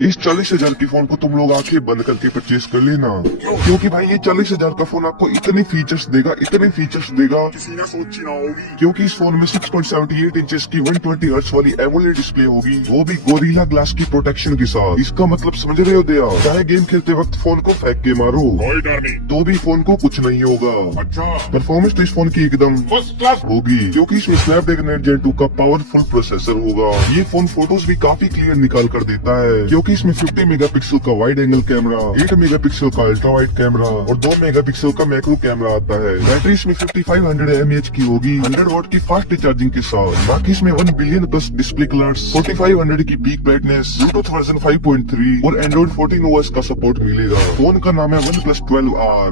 इस 40,000 की फोन को तुम लोग आंखें बंद करके परचेज कर लेना, क्योंकि भाई ये 40,000 का फोन आपको इतने फीचर्स देगा किसी ने सोची ना होगी। क्योंकि इस फोन में 6.78 इंचेस की 120 हर्ट्ज वाली एमोलेड डिस्प्ले होगी, वो भी गोरिल्ला ग्लास की प्रोटेक्शन के साथ। इसका मतलब समझ रहे हो दया, चाहे गेम खेलते वक्त फोन को फेंक के मारो कोई डर नहीं। तो भी फोन को कुछ नहीं होगा। अच्छा, परफॉर्मेंस तो इस फोन की एकदम फर्स्ट क्लास होगी, क्योंकि इसमें स्नैपड्रैगन Gen 2 का पावरफुल प्रोसेसर होगा। ये फोन फोटोज भी काफी क्लियर निकाल कर देता है, क्योंकि इसमें 50 मेगापिक्सल का वाइड एंगल कैमरा, 8 मेगापिक्सल का अल्ट्रा वाइड कैमरा और 2 मेगापिक्सल का मैक्रो कैमरा आता है। बैटरी इसमें 5500 mAh की होगी, 100 वॉट की फास्ट चार्जिंग के साथ। बाकी इसमें 1 बिलियन प्लस डिस्प्ले कलर्स, 4500 की पीक ब्राइटनेस, ब्लूटूथ वर्जन 5.3 और एंड्रॉइड 14 OS का सपोर्ट मिलेगा। फोन का नाम है OnePlus 12R।